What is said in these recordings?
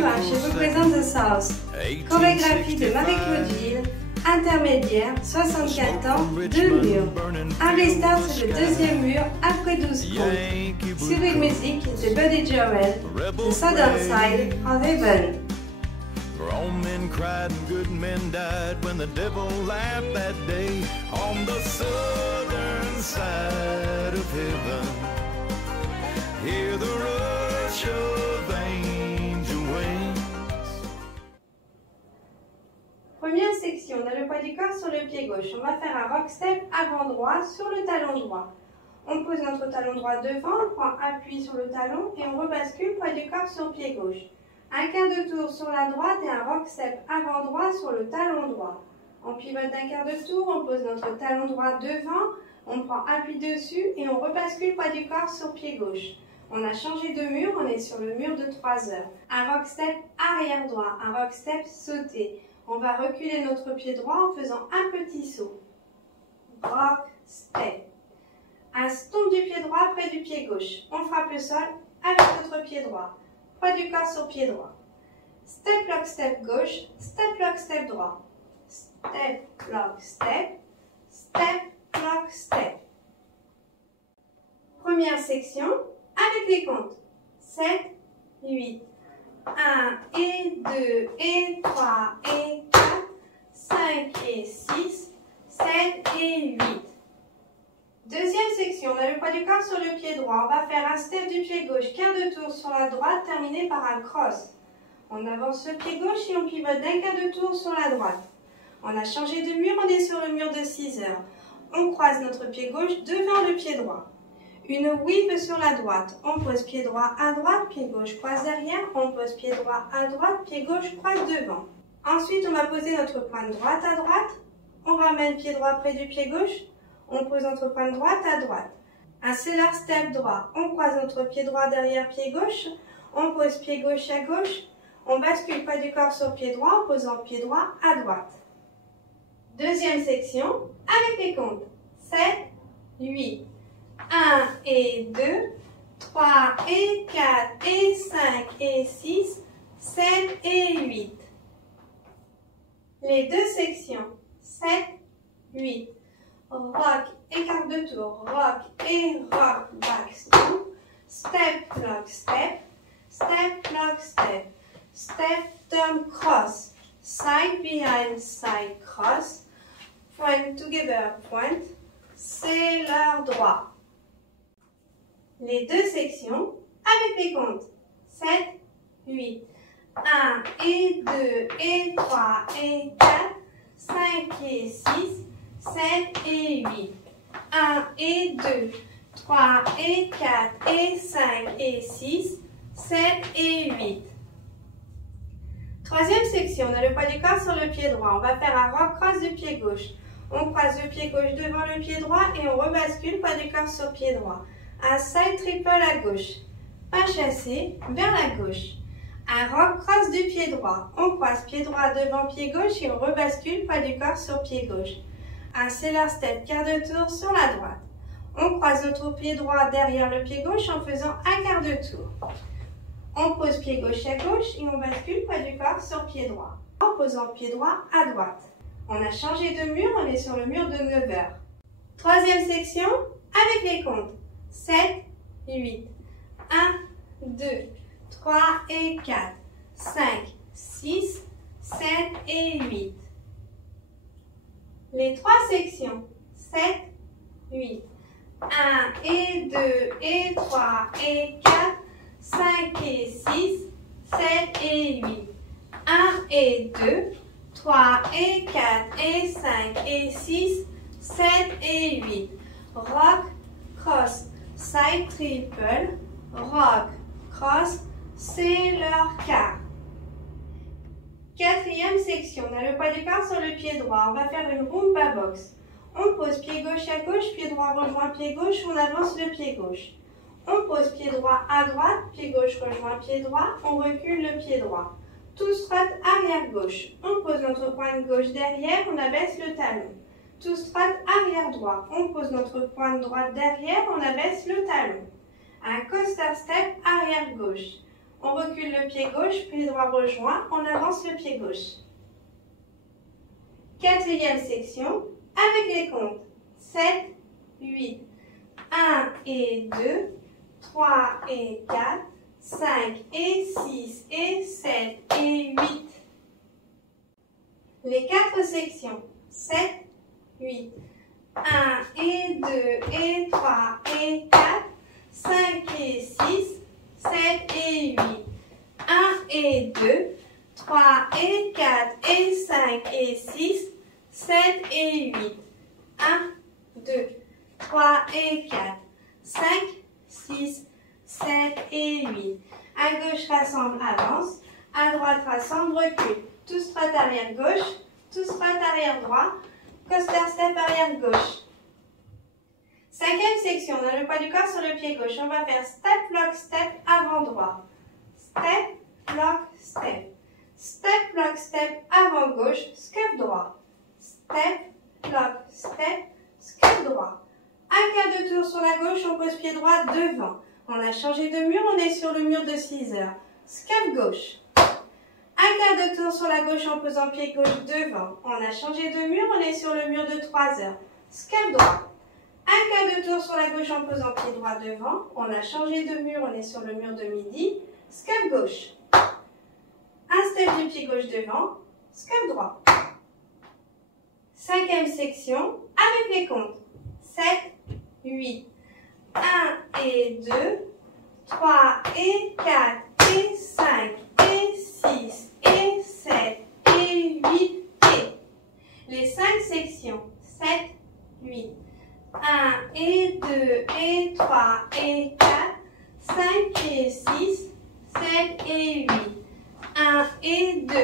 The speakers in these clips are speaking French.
Bonjour, je vous présente The South. Chorégraphie de Marie-Claude Gilles, intermédiaire, 64 ans, 2 murs. Un restart sur le deuxième mur après 12 comptes. Sur une musique de Buddy Joel, The Southern Side of Heaven. All men cried and good men died when the devil laughed that day on the southern side of heaven. Hear the rush of angel wings. Première section, on a le poids du corps sur le pied gauche. On va faire un rock step avant droit sur le talon droit. On pose notre talon droit devant, on prend appui sur le talon et on rebascule poids du corps sur le pied gauche. Un quart de tour sur la droite et un rock step avant droit sur le talon droit. On pivote d'un quart de tour, on pose notre talon droit devant, on prend appui dessus et on rebascule poids du corps sur pied gauche. On a changé de mur, on est sur le mur de 3 heures. Un rock step arrière droit, un rock step sauté. On va reculer notre pied droit en faisant un petit saut. Rock step. Un stomp du pied droit près du pied gauche. On frappe le sol avec notre pied droit. Poids du corps sur pied droit. Step, lock, step gauche. Step, lock, step droit. Step, lock, step. Step, lock, step. Première section avec les comptes. 7, 8. 1 et 2 et 3 et 4. 5 et 6. 7 et 8. Deuxième section, on a le poids du corps sur le pied droit. On va faire un step du pied gauche, quart de tour sur la droite, terminé par un cross. On avance le pied gauche et on pivote d'un quart de tour sur la droite. On a changé de mur, on est sur le mur de 6 heures. On croise notre pied gauche devant le pied droit. Une weave sur la droite. On pose pied droit à droite, pied gauche croise derrière. On pose pied droit à droite, pied gauche croise devant. Ensuite, on va poser notre pointe droite à droite. On ramène pied droit près du pied gauche. On pose notre pointe droite à droite. Un cellar step droit. On croise notre pied droit derrière pied gauche. On pose pied gauche à gauche. On bascule poids du corps sur pied droit en posant pied droit à droite. Deuxième section avec les comptes. 7, 8. 1 et 2. 3 et 4 et 5 et 6. 7 et 8. Les deux sections. 7, 8. Rock et quart de tour, rock et rock, back stomp, step, lock, step, step, lock, step, step, turn, cross, side, behind, side, cross, point, together, point, cellar droit. Les deux sections avec les comptes. 7, 8, 1 et 2 et 3 et 4, 5 et 6, 7 et 8. 1 et 2, 3 et 4 et 5 et 6, 7 et 8. Troisième section, on a le poids du corps sur le pied droit. On va faire un rock cross du pied gauche. On croise le pied gauche devant le pied droit et on rebascule poids du corps sur pied droit. Un side triple à gauche. Pas chassé vers la gauche. Un rock cross du pied droit. On croise pied droit devant pied gauche et on rebascule poids du corps sur pied gauche. Un cellar step quart de tour sur la droite. On croise notre pied droit derrière le pied gauche en faisant un quart de tour. On pose pied gauche à gauche et on bascule poids du corps sur pied droit. En posant pied droit à droite. On a changé de mur, on est sur le mur de 9 heures. Troisième section avec les comptes. 7, 8. 1, 2, 3 et 4. 5, 6, 7 et 8. Les trois sections, 7, 8, 1 et 2 et 3 et 4, 5 et 6, 7 et 8, 1 et 2, 3 et 4 et 5 et 6, 7 et 8, rock, cross, side triple, rock, cross, c'est leur quart. Quatrième section, on a le poids du corps sur le pied droit. On va faire une rumba box. On pose pied gauche à gauche, pied droit rejoint pied gauche, on avance le pied gauche. On pose pied droit à droite, pied gauche rejoint pied droit, on recule le pied droit. Tous droite, arrière gauche. On pose notre pointe gauche derrière, on abaisse le talon. Tous droite, arrière droit. On pose notre pointe droite derrière, on abaisse le talon. Un coaster step arrière gauche. On recule le pied gauche, pied droit rejoint, on avance le pied gauche. Quatrième section, avec les comptes. 7, 8, 1 et 2, 3 et 4, 5 et 6 et 7 et 8. Les 4 sections. 7, 8, 1 et 2 et 3 et 4, 5 et 6, 7 et 8. 1 et 2, 3 et 4 et 5 et 6, 7 et 8. 1, 2, 3 et 4, 5, 6, 7 et 8. À gauche, rassemble, avance. À droite, rassemble, recule. Tous droite, arrière, gauche. Tous droite, arrière, droit. Coaster step, arrière, gauche. Cinquième section, on a le poids du corps sur le pied gauche. On va faire step, lock, step, avant, droit. Step, lock, step. Step, lock, step, avant, gauche. Scuff, droit. Step, lock, step, scuff, droit. Un quart de tour sur la gauche, on pose pied droit devant. On a changé de mur, on est sur le mur de 6 heures. Scuff gauche. Un quart de tour sur la gauche en posant pied gauche devant. On a changé de mur, on est sur le mur de 3 heures. Scuff droit. Un quart de tour sur la gauche en posant pied droit devant. On a changé de mur, on est sur le mur de midi. Scuff gauche. Un step du pied gauche devant. Scuff droit. Cinquième section, avec les comptes. 7, 8, 1 et 2, 3 et 4 et 5 et 6 et 7 et 8 et les 5 sections. 7, 8, 1 et 2 et 3 et 4, 5 et 6, 7 et 8. 1 et 2,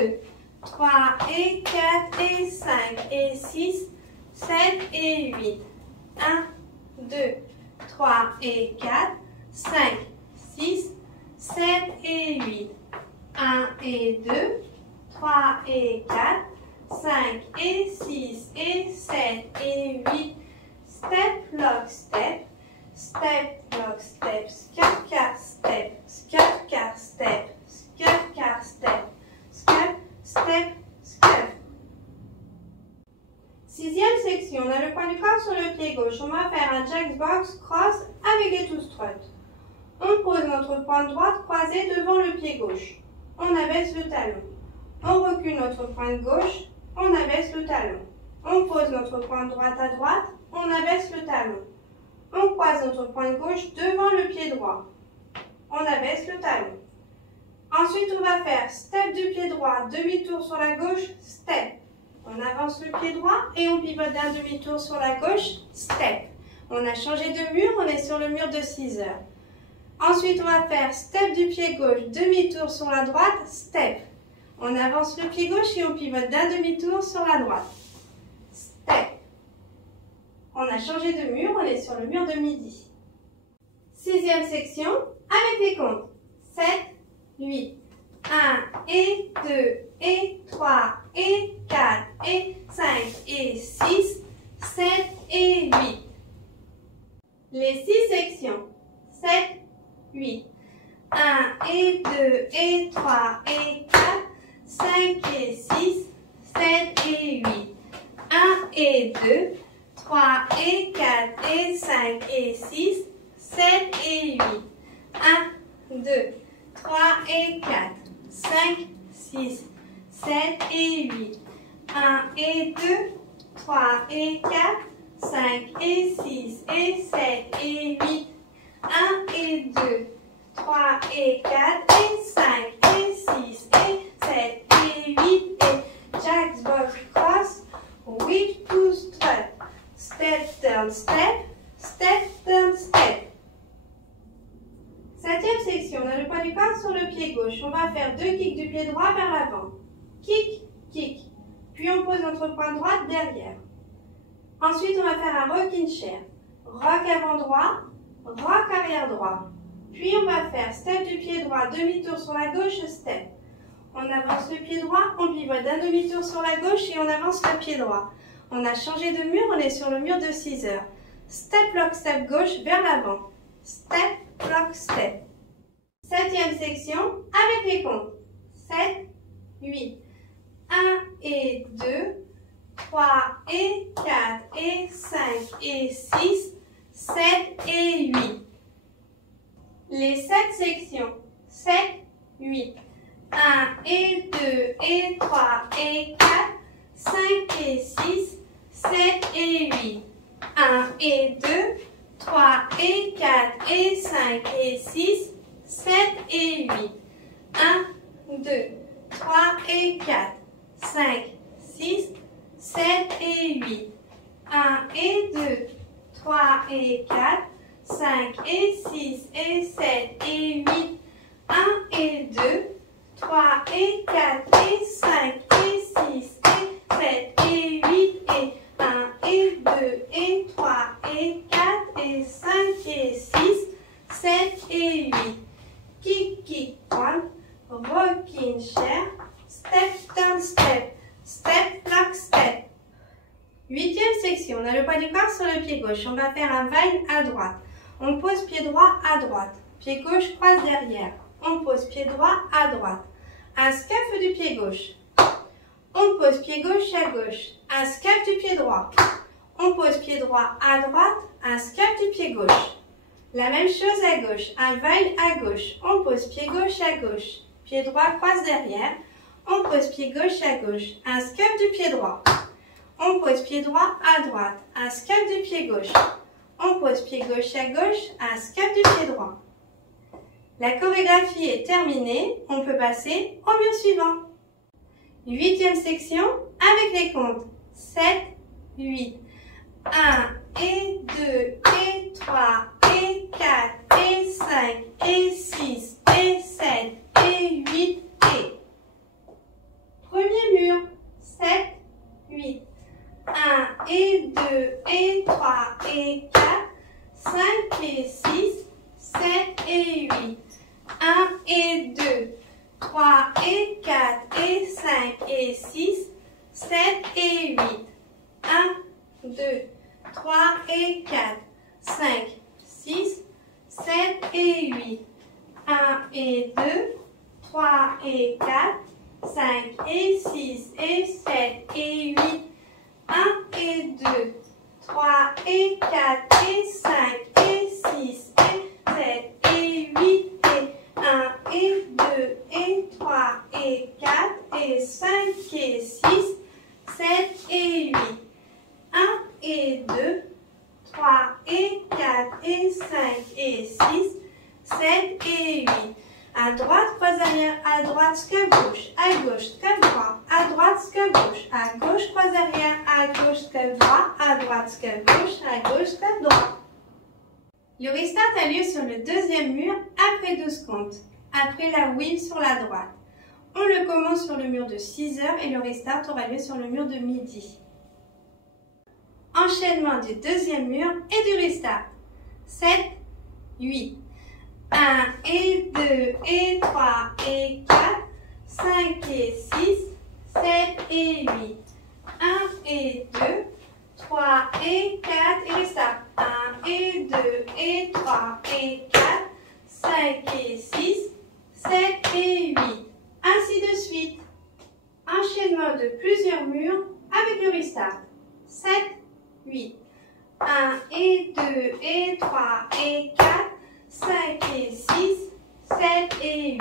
3 et 4 et 5 et 6, 7 et 8. 1, 2, 3 et 4, 5, 6, 7 et 8. 1 et 2, 3 et 4, 5 et 6 et 7 et 8. Step, lock, step. Step, lock, step. Scuff, car, step. Scuff, car, step. Scuff, car, step. Scuff, step, scuff. Sixième section, on a le point du corps sur le pied gauche. On va faire un jack box cross avec les two struts. On pose notre pointe droite croisée devant le pied gauche. On abaisse le talon. On recule notre pointe gauche. On abaisse le talon. On pose notre pointe droite à droite. On abaisse le talon. On croise notre pointe gauche devant le pied droit. On abaisse le talon. Ensuite, on va faire step du pied droit, demi-tour sur la gauche, step. On avance le pied droit et on pivote d'un demi-tour sur la gauche, step. On a changé de mur, on est sur le mur de 6 heures. Ensuite, on va faire step du pied gauche, demi-tour sur la droite, step. On avance le pied gauche et on pivote d'un demi-tour sur la droite. Step. On a changé de mur, on est sur le mur de midi. Sixième section, avec les comptes. 7, 8, 1 et 2 et 3 et 4 et 5 et 6, 7 et 8. Les 6 sections. 7, 8, 1 et 2 et 3 et 4, 5 et 6, 7 et 8. 1 et 2, 3 et 4 et 5 et 6, 7 et 8. 1, 2, 3 et 4, 5, 6, 7 et 8. 1 et 2, 3 et 4, 5 et 6 et 7 et 8. 1 et 2, 3 et 4 et 5 et 6 et 7 et 8 et Jack's box cross with two struts. Step, turn, step, step, turn, step. Septième section, on a le poids du corps sur le pied gauche. On va faire 2 kicks du pied droit vers l'avant. Kick, kick. Puis on pose notre pointe droite derrière. Ensuite, on va faire un rocking chair. Rock avant droit, rock arrière droit. Puis on va faire step du pied droit, demi-tour sur la gauche, step. On avance le pied droit, on pivote d'un demi-tour sur la gauche et on avance le pied droit. On a changé de mur, on est sur le mur de 6 heures. Step, lock, step gauche vers l'avant. Step, lock, step. Septième section avec les comptes. 7, 8. 1 et 2, 3 et 4 et 5 et 6, 7 et 8. Les 7 sections. 7, 8. 1 et 2 et 3 et 4, 5 et 6, 7 et 8. 1 et 2, 3 et 4 et 5 et 6, 7 et 8. 1, 2, 3 et 4, 5, 6, 7 et 8. 1 et 2, 3 et 4, 5 et 6 et 7 et 8. 1 et 2, 3 et 4 et 5 et 6 et 7 et 8 et 1 et 2 et 3 et 4 et 5 et 6, 7 et 8. Kick, kick, one, rocking chair, step, down, step, step, block, step. Huitième section, on a le poids du corps sur le pied gauche. On va faire un Weil à droite. On pose pied droit à droite. Pied gauche croise derrière. On pose pied droit à droite. Un scaphe du pied gauche. On pose pied gauche à gauche. Un scaphe du pied droit. On pose pied droit à droite. Un scaphe du pied gauche. La même chose à gauche. Un Weil à gauche. On pose pied gauche à gauche. Pied droit croise derrière. On pose pied gauche à gauche. Un scaphe du pied droit. On pose pied droit à droite. Un scaphe du pied gauche. On pose pied gauche à gauche. Un scaphe du pied droit. La chorégraphie est terminée. On peut passer au mur suivant. Huitième section avec les comptes. 7, 8. 1 et 2 et 3 et 4 et 5 et 6 et 7 et 8 et... Premier mur. 7, 8. 1 et 2 et 3 et 4, 5 et 6, 7 et 8. 1 et 2, 3 et 4 et 5 et 6, 7 et 8. 1, 2, 3 et 4, 5, 6, 7 et 8. 1 et 2, 3 et 4, 5 et 6 et 7 et 8. 1 et 2, 3 et 4 et 5 et 6 et 7 et 8 et 1 et 2 et 3 et 4 et 5 et 6, 7 et 8. 1 et 2, 3 et 4 et 5 et 6, 7 et 8. À droite, croise arrière, à droite, scaphe gauche, à gauche, scaphe droit, à droite, scaphe gauche, à gauche, croise arrière, à gauche, scaphe droit, à droite, scaphe gauche, à gauche, scaphe droit. Le restart a lieu sur le deuxième mur après 12 comptes, après la wheel sur la droite. On le commence sur le mur de 6 heures et le restart aura lieu sur le mur de midi. Enchaînement du deuxième mur et du restart. 7, 8. 1 et 2 et 3 et 4, 5 et 6, 7 et 8. 1 et 2, 3 et 4 et restart. 1 et 2 et 3 et 4, 5 et 6, 7 et 8. Ainsi de suite. Enchaînement de plusieurs murs avec le restart. 7, 8. 1 et 2 et 3 et 4, 5 et 6, 7 et 8.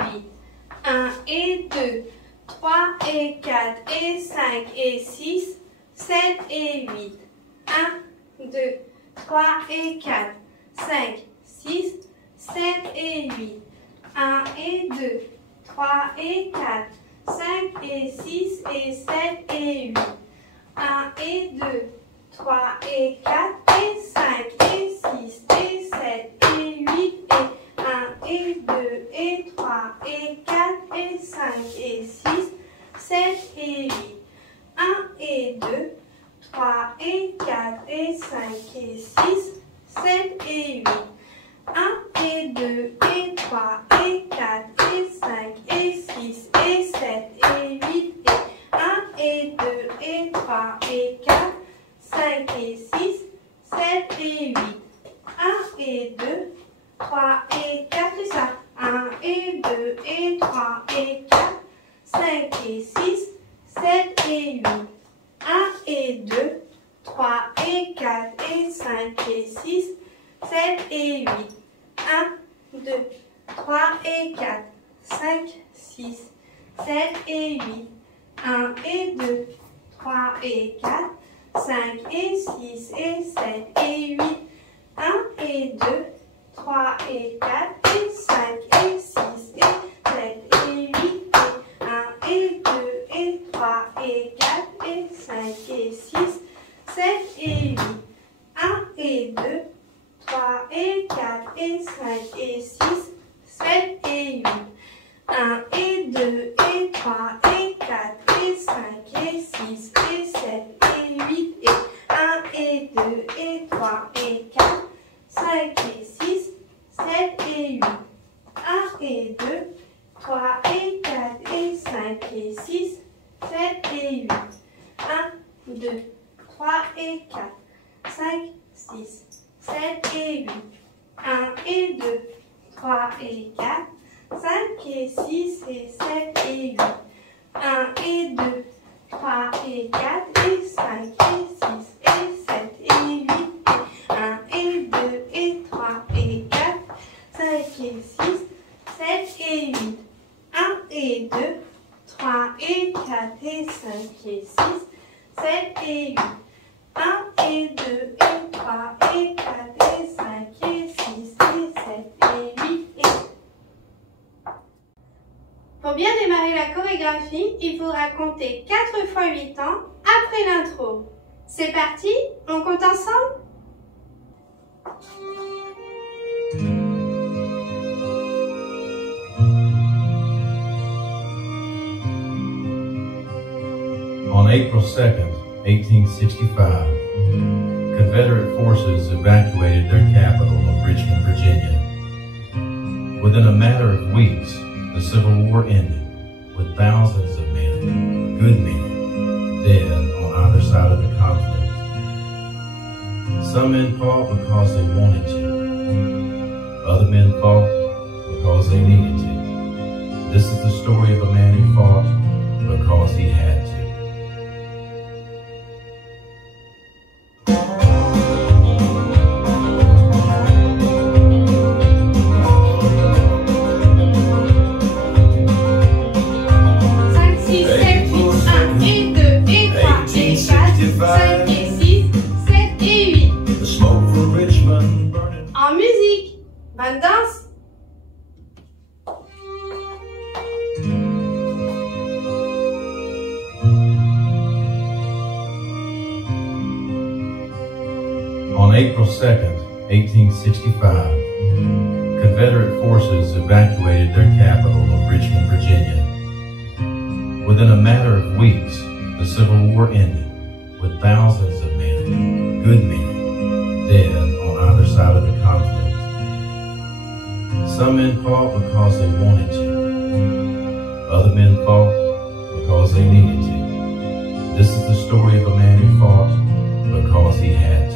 1 et 2, 3 et 4 et 5 et 6, 7 et 8. 1, 2, 3 et 4, 5, 6, 7 et 8. 1 et 2, 3 et 4, 5 et 6 et 7 et 8. 1 et 2, 3 et 4 et 5 et 6 et 7 et 8 et 1 et 2 et 3 et 4 et 5 et 6, 7 et 8. 1 et 2, 3 et 4 et 5 et 6, 7 et 8. 1 et 2 et 3 et 4 et 5 et 6 et 7 et 8 et 1 et 2 et 3 et 4, 5 et 6, 7 et 8. 1 et 2, 3 et 4 et ça. 1 et et 2 et 3 et 4, 5 et 6, 7 et 8. 1 et 2, 3 et 4 et 5 et 6, 7 et 8. 1, 2, 3 et 4, 5, 6, 7 et 8. 1 et 2, 3 et 4, 5 et 6 et 7 et 8. 1 et 2, 3 et 4 et 5 et 6 et 7 et 8. 1 et 2 et 3 et 4 et 5 et 6, 7 et 8. 1 et 2, 3 et 4 et 5 et 6, 7 et 8. 1 et 2 et 3 et 4 et 5 et 6 et 7 et 8. Et 1 et 2 et 3 et 4, 5 et 6, 7 et 8. 1 et 2, 3 et 4 et 5 et 6, 7 et 8. 1, 2, 3 et 4, 5, 6, 7 et 8. 1 et 2, 3 et 4, 5 et 6 et 7 et 8. 1 et 2, 3 et 4 et 5 et 6 et 7 et 8. 1 et 2 et 3 et 4, 5 et 6, 7 et 8. 1 et 2, 3 et 4 et 5 et 6, 7 et 8. 1 et 2 et 3 et 4 et 5 et 6 et 7 et 8. Pour bien démarrer la chorégraphie, il faudra compter 4 fois 8 ans après l'intro. C'est parti, on compte ensemble? On April 2nd, 1865, Confederate forces evacuated their capital of Richmond, Virginia. Within a matter of weeks, the Civil War ended, with thousands of men, good men, dead on either side of the conflict. Some men fought because they wanted to. Other men fought because they needed to. This is the story of a man who fought because he had to. Bonne danse! On April 2nd, 1865, Confederate forces evacuated their capital of Richmond, Virginia. Within a matter of weeks, the Civil War ended, with thousands of men, good men, dead on either side of the conflict. Some men fought because they wanted to. Other men fought because they needed to. This is the story of a man who fought because he had to.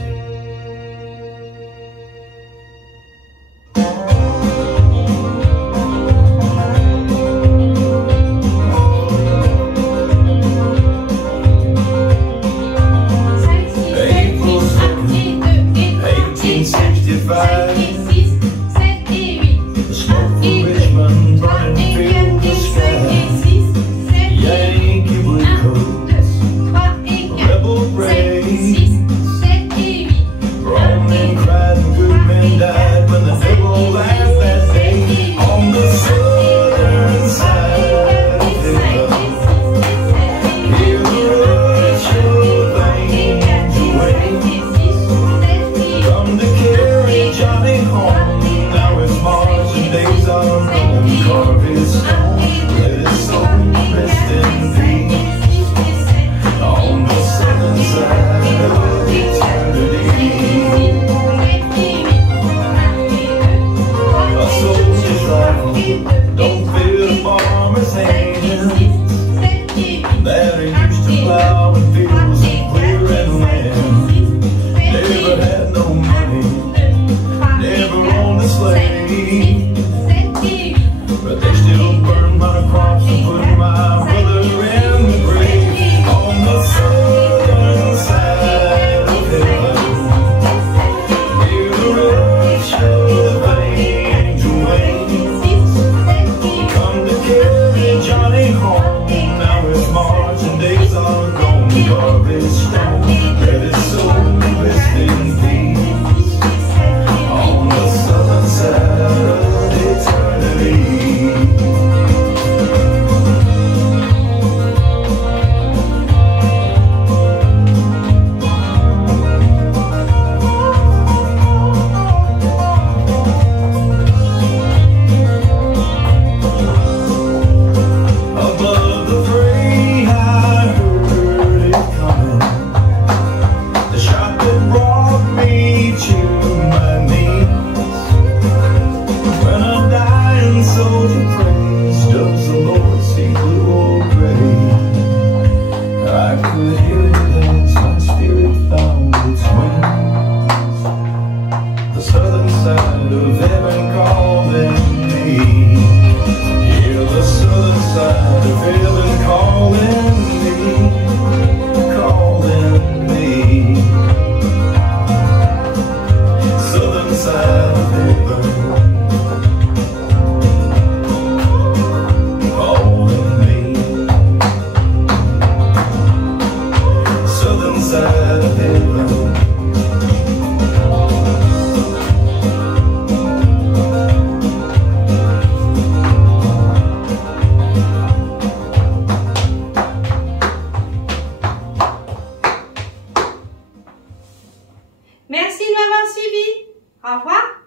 heaven. Merci de m'avoir suivi. Au revoir.